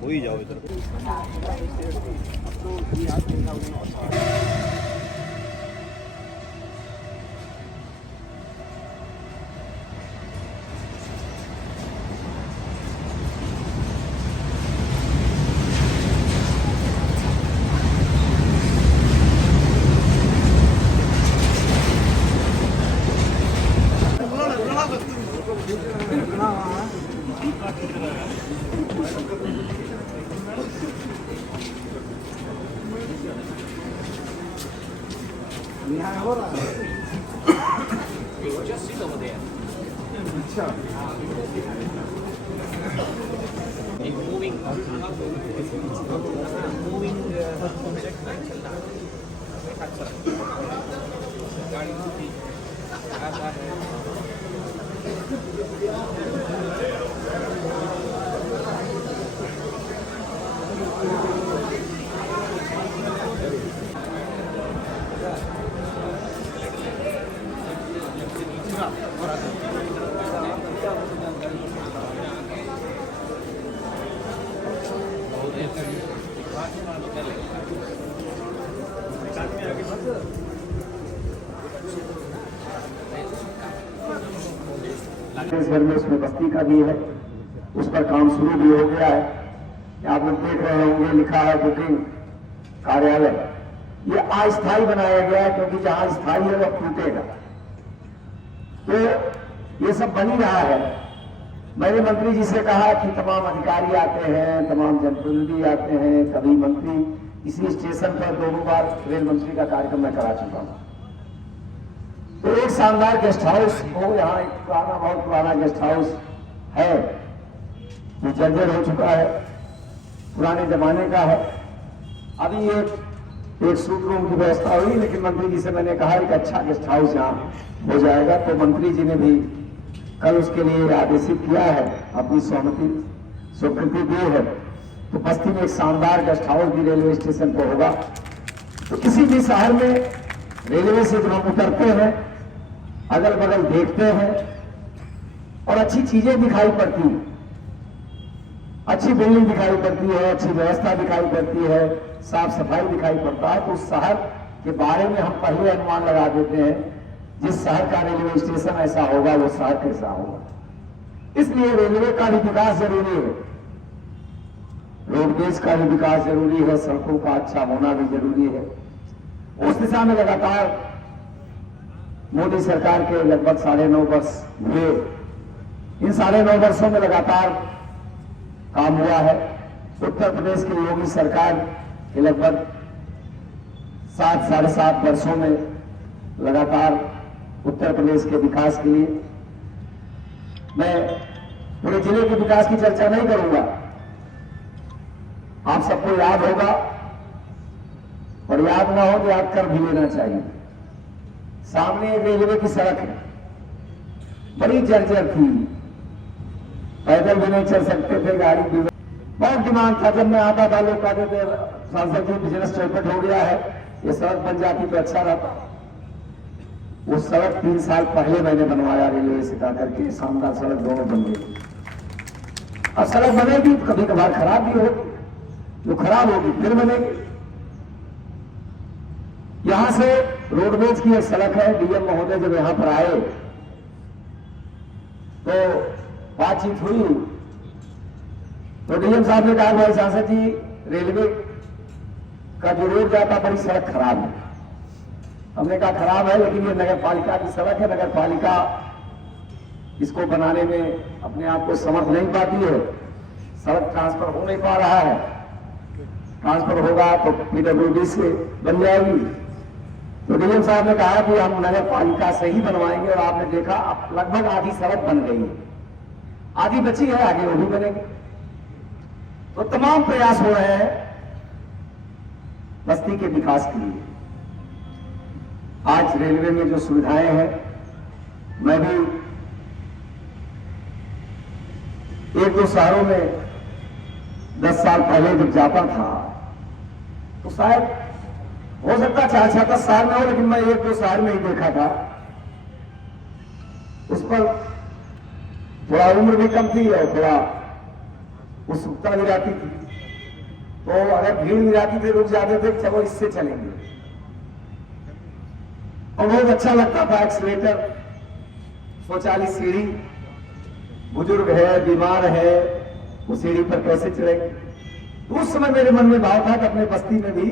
हो ही जाओ इधर। इस घर में उसमें बस्ती का भी है, उस पर काम शुरू भी हो गया है। आप लोग देख रहे होंगे लिखा है बुकिंग कार्यालय। ये अस्थायी बनाया गया है क्योंकि जहां स्थायी है वह टूटेगा, तो ये सब बन ही रहा है। मैंने मंत्री जी से कहा कि तमाम अधिकारी आते हैं, तमाम जनप्रतिनिधि आते हैं, कभी मंत्री इसी स्टेशन पर 2 बार रेल मंत्री का कार्यक्रम मैं करा चुका हूं। तो एक शानदार गेस्ट हाउस हो, यहाँ एक पुराना बहुत पुराना गेस्ट हाउस है जो जर्जर हो चुका है, पुराने जमाने का है। अभी एक सूट रूम की व्यवस्था हुई, लेकिन मंत्री जी से मैंने कहा एक अच्छा गेस्ट हाउस यहाँ हो जाएगा, तो मंत्री जी ने भी कल उसके लिए आदेशित किया है, अपनी स्वीकृति दी है। तो बस्ती में एक शानदार गेस्ट हाउस भी रेलवे स्टेशन पर होगा। तो किसी भी शहर में रेलवे से जब हम उतरते हैं, अगल बगल देखते हैं और अच्छी चीजें दिखाई पड़ती हैं, अच्छी बिल्डिंग दिखाई पड़ती है, अच्छी व्यवस्था दिखाई पड़ती है, साफ सफाई दिखाई पड़ता है, तो उस शहर के बारे में हम पहले अनुमान लगा देते हैं जिस शहर का रेलवे स्टेशन ऐसा होगा वो शहर कैसा होगा। इसलिए रेलवे का भी विकास जरूरी है, रोडवेज का भी विकास जरूरी है, सड़कों का अच्छा होना भी जरूरी है। उस दिशा में लगातार मोदी सरकार के लगभग 9.5 वर्ष हुए, इन 9.5 वर्षों में लगातार काम हुआ है। उत्तर प्रदेश की योगी सरकार के लगभग 7-7.5 वर्षों में लगातार उत्तर प्रदेश के विकास के लिए, मैं पूरे जिले के विकास की चर्चा नहीं करूंगा, आप सबको याद होगा, और याद ना हो तो याद कर भी लेना चाहिए। सामने एक रेलवे की सड़क है, बड़ी जर्जर थी, पैदल भी नहीं चल सकते थे, गाड़ी भी बहुत डिमांड था। जब मैं आता था लोग कहते थे सांसद जी बिजनेस चौपट हो गया है, ये सड़क बन जाती तो अच्छा रहता। वो सड़क 3 साल पहले मैंने बनवाया रेलवे से जाकर के, शानदार सड़क दोनों बन गई। अब सड़क बनेगी कभी कभार खराब भी होगी, जो खराब होगी फिर बनेगी। यहां से रोडवेज की एक सड़क है, डीएम महोदय जब यहां पर आए तो बातचीत हुई, तो डीएम साहब ने कहा भाई सांसद जी रेलवे का जो रोड जाता बड़ी सड़क खराब है। हमने कहा खराब है लेकिन ये नगर पालिका की सड़क है, नगर पालिका इसको बनाने में अपने आप को समर्थ नहीं पाती है, सड़क ट्रांसफर हो नहीं पा रहा है, ट्रांसफर होगा तो पीडब्ल्यूडी से बन जाएगी। तो डीएम साहब ने कहा कि हम नगर पालिका से ही बनवाएंगे, और आपने देखा अब लगभग आधी सड़क बन गई है, आधी बची है, आगे वो भी बनेगी। तो तमाम प्रयास हो रहे हैं बस्ती के विकास के लिए। आज रेलवे में जो सुविधाएं हैं, मैं भी एक दो शहरों में 10 साल पहले जब जाता था तो शायद हो सकता 4-10 साल में हो, लेकिन मैं एक दो शहर में ही देखा था। उस पर थोड़ा उम्र भी कम थी और थोड़ा उत्सुकता भी रहती थी, तो अगर भीड़ भी रहती थी, रुक जाते थे, चलो इससे चलेंगे, और बहुत अच्छा लगता था। एक्सीलेटर, शौचालय, सीढ़ी, बुजुर्ग है, बीमार है, वो सीढ़ी पर कैसे चढ़ेंगे। तो उस समय मेरे मन में भाव था कि अपने बस्ती में भी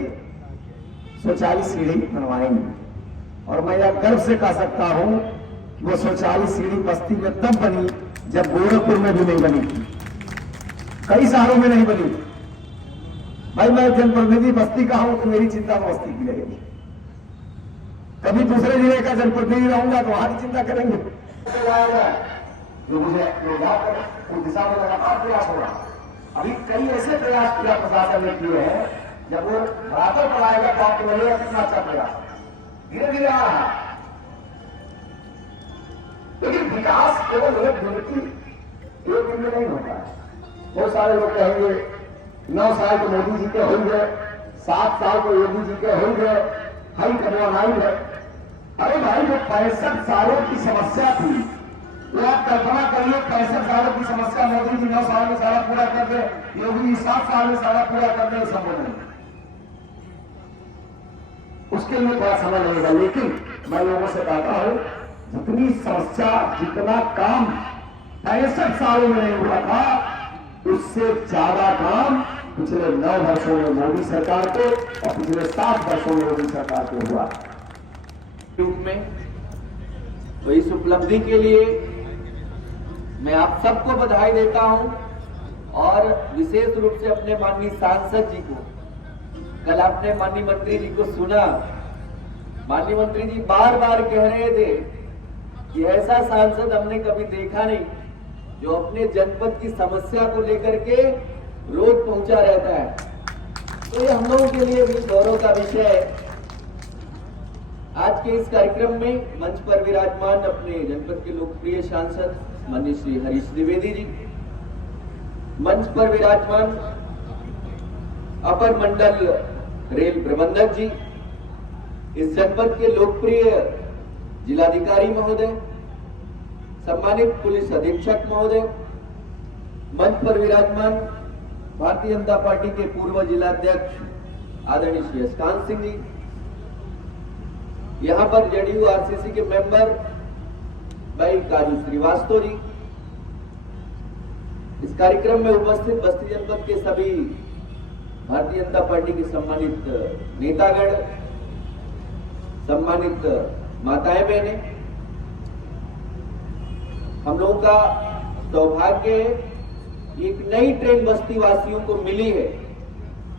शौचालय सीढ़ी बनवाएंगे, और मैं यह गर्व से कह सकता हूं कि वो शौचालय सीढ़ी बस्ती में तब बनी जब गोरखपुर में भी नहीं बनी थी, कई शहरों में नहीं बनी। भाई मैं जनप्रतिनिधि बस्ती का हूं तो मेरी चिंता बस्ती की रहेगी, कभी दूसरे जिले का जनप्रतिनिधि रहूंगा तो वहां की चिंता करेंगे। जो मुझे उस दिशा में लगातार प्रयास हो रहा। अभी कई ऐसे प्रयास किया प्रशासन ने किए हैं, जब वो बराबर पढ़ाएगा तो आपको लगेगा कितना अच्छा प्रयास धीरे धीरे आ रहा है। लेकिन विकास केवल एक दिन में नहीं होता है। बहुत सारे लोग कहेंगे 9 साल तो मोदी जी के होंगे, 7 साल तो योगी जी के होंगे, हाई कटवानाई है। अरे भाई, जो 65 सालों की समस्या थी, वो आप कल्पना करिए, 65 सालों की समस्या मोदी जी 9 साल में सारा पूरा कर दे, योगी जी 7 साल में सारा पूरा कर दे, संभव नहीं। उसके लिए थोड़ा समय लगेगा, लेकिन मैं लोगों से कहता हूं, जितनी समस्या, जितना काम 65 सालों में नहीं हुआ था, उससे ज्यादा काम पिछले 9 वर्षों में मोदी सरकार को और पिछले 7 वर्षों में मोदी सरकार को हुआ रूप में। तो इस उपलब्धि के लिए मैं आप सबको बधाई देता हूं, और विशेष रूप से अपने माननीय सांसद जी को। कल आपने माननीय मंत्री जी को सुना, माननीय मंत्री जी बार बार कह रहे थे कि ऐसा सांसद हमने कभी देखा नहीं जो अपने जनपद की समस्या को लेकर के रोज पहुंचा रहता है। तो ये हम लोगों के लिए भी गौरव का विषय है। आज के इस कार्यक्रम में मंच पर विराजमान अपने जनपद के लोकप्रिय सांसद माननीय श्री हरीश द्विवेदी जी, मंच पर विराजमान अपर मंडल रेल प्रबंधक जी, इस जनपद के लोकप्रिय जिलाधिकारी महोदय, सम्मानित पुलिस अधीक्षक महोदय, मंच पर विराजमान भारतीय जनता पार्टी के पूर्व जिलाध्यक्ष आदरणीय श्री यशकांत सिंह जी, यहां पर जेडीयू आरसीसी के मेंबर भाई काजू श्रीवास्तव जी, इस कार्यक्रम में उपस्थित बस्ती जनपद के सभी भारतीय जनता पार्टी के सम्मानित नेतागण, सम्मानित माताएं बहनें, हम लोगों का सौभाग्य है, एक नई ट्रेन बस्ती वासियों को मिली है।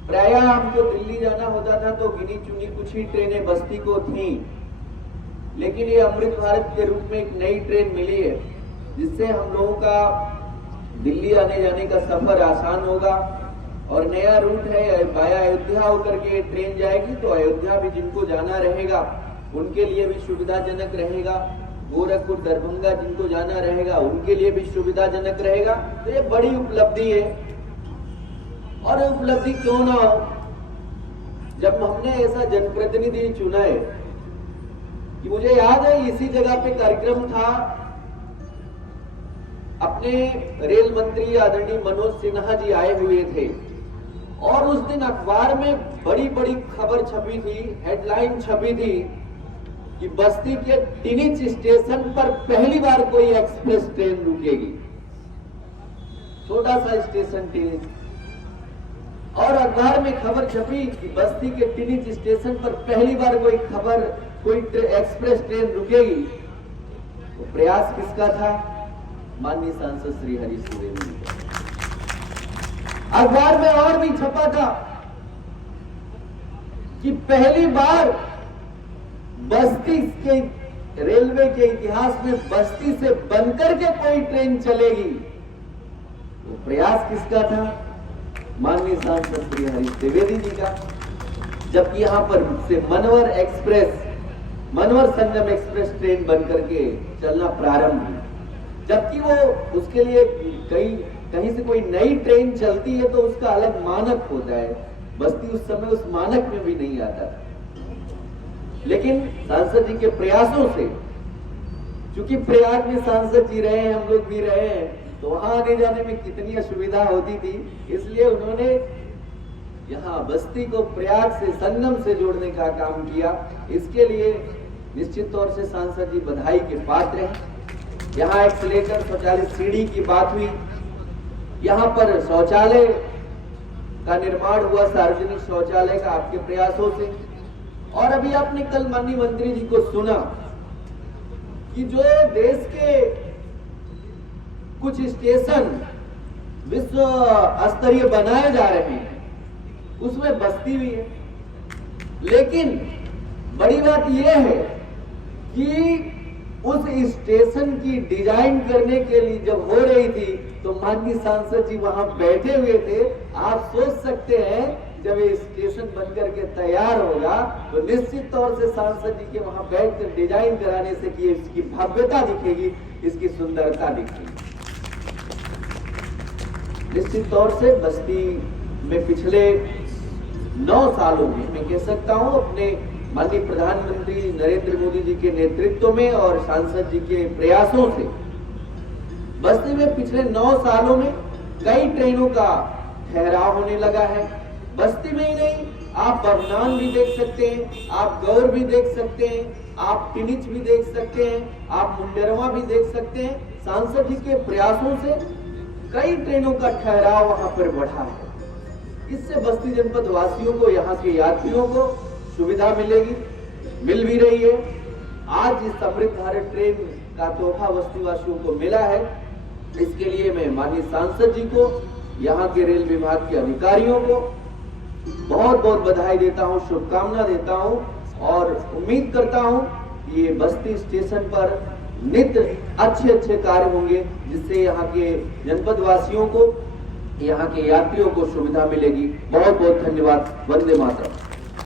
प्रायः हमको दिल्ली जाना होता था तो गिनी चुनी कुछ ही ट्रेनें बस्ती को थीं, लेकिन ये अमृत भारत के रूप में एक नई ट्रेन मिली है, जिससे हम लोगों का दिल्ली आने जाने का सफर आसान होगा। और नया रूट है, वाया अयोध्या होकर के ट्रेन जाएगी, तो अयोध्या भी जिनको जाना रहेगा उनके लिए भी सुविधाजनक रहेगा, गोरखपुर दरभंगा जिनको जाना रहेगा उनके लिए भी सुविधाजनक रहेगा। तो ये बड़ी उपलब्धि है, और उपलब्धि क्यों ना हो, जब हमने ऐसा जनप्रतिनिधि चुना है कि मुझे याद है इसी जगह पे कार्यक्रम था, अपने रेल मंत्री आदरणीय मनोज सिन्हा जी आए हुए थे, और उस दिन अखबार में बड़ी बड़ी खबर छपी थी, हेडलाइन छपी थी कि बस्ती के टिनिच स्टेशन पर पहली बार कोई एक्सप्रेस ट्रेन रुकेगी। छोटा सा स्टेशन टिनिच, और अखबार में खबर छपी कि बस्ती के टिनिच स्टेशन पर पहली बार कोई एक्सप्रेस ट्रेन रुकेगी। तो प्रयास किसका था? माननीय सांसद श्री हरीश द्विवेदी जी। अखबार में और भी छपा था कि पहली बार बस्ती के रेलवे के इतिहास में बस्ती से बनकर के कोई ट्रेन चलेगी। तो प्रयास किसका था? माननीय सांसद श्री हरीश द्विवेदी जी का। जबकि यहाँ पर से मनवर संगम एक्सप्रेस ट्रेन बन करके चलना प्रारंभ हुई। जबकि वो उसके लिए कहीं से कोई नई ट्रेन चलती है तो उसका अलग मानक होता है, बस्ती उस समय उस मानक में भी नहीं आता था। लेकिन सांसद जी के प्रयासों से, क्योंकि प्रयाग में सांसद जी रहे हैं, हम लोग भी रहे हैं, तो वहां आने जाने में कितनी असुविधा होती थी, इसलिए उन्होंने यहाँ बस्ती को प्रयाग से, संगम से जोड़ने का काम किया। इसके लिए निश्चित तौर से सांसद जी बधाई के पात्र हैं। यहाँ एक्सीलेटर शौचालय सीढ़ी की बात हुई, यहाँ पर शौचालय का निर्माण हुआ, सार्वजनिक शौचालय का आपके प्रयासों से। और अभी आपने कल माननीय मंत्री जी को सुना कि जो देश के कुछ स्टेशन विश्व स्तरीय बनाए जा रहे हैं उसमें बस्ती भी है। लेकिन बड़ी बात यह है कि उस स्टेशन की डिजाइन करने के लिए जब हो रही थी तो माननीय सांसद जी वहां बैठे हुए थे। आप सोच सकते हैं जब ये स्टेशन बनकर के तैयार होगा तो निश्चित तौर से सांसद जी के वहां बैठकर डिजाइन कराने से कि इसकी भव्यता दिखेगी, इसकी सुंदरता दिखेगी। निश्चित तौर से बस्ती में पिछले 9 सालों में मैं कह सकता हूं अपने माननीय प्रधानमंत्री नरेंद्र मोदी जी के नेतृत्व में और सांसद जी के प्रयासों से बस्ती में पिछले 9 सालों में कई ट्रेनों का ठहराव होने लगा है। बस्ती में ही नहीं, आप बरनान भी देख सकते हैं, आप गौर भी देख सकते हैं, आप टिनिच भी देख सकते हैं, आप मुंडेरवा भी देख सकते हैं। सांसद जी के प्रयासों से कई ट्रेनों का ठहराव वहां पर बढ़ा है। इससे बस्ती जनपद वासियों को, यहाँ के यात्रियों को सुविधा मिलेगी, मिल भी रही है। आज इस अमृत भारत ट्रेन का तोहफा बस्ती वासियों को मिला है। इसके लिए मैं माननीय सांसद जी को, यहाँ के रेल विभाग के अधिकारियों को बहुत बहुत बधाई देता हूँ, शुभकामना देता हूँ और उम्मीद करता हूँ कि ये बस्ती स्टेशन पर नित्य अच्छे कार्य होंगे जिससे यहाँ के जनपद वासियों को, यहाँ के यात्रियों को सुविधा मिलेगी। बहुत बहुत धन्यवाद। वंदे मातरम।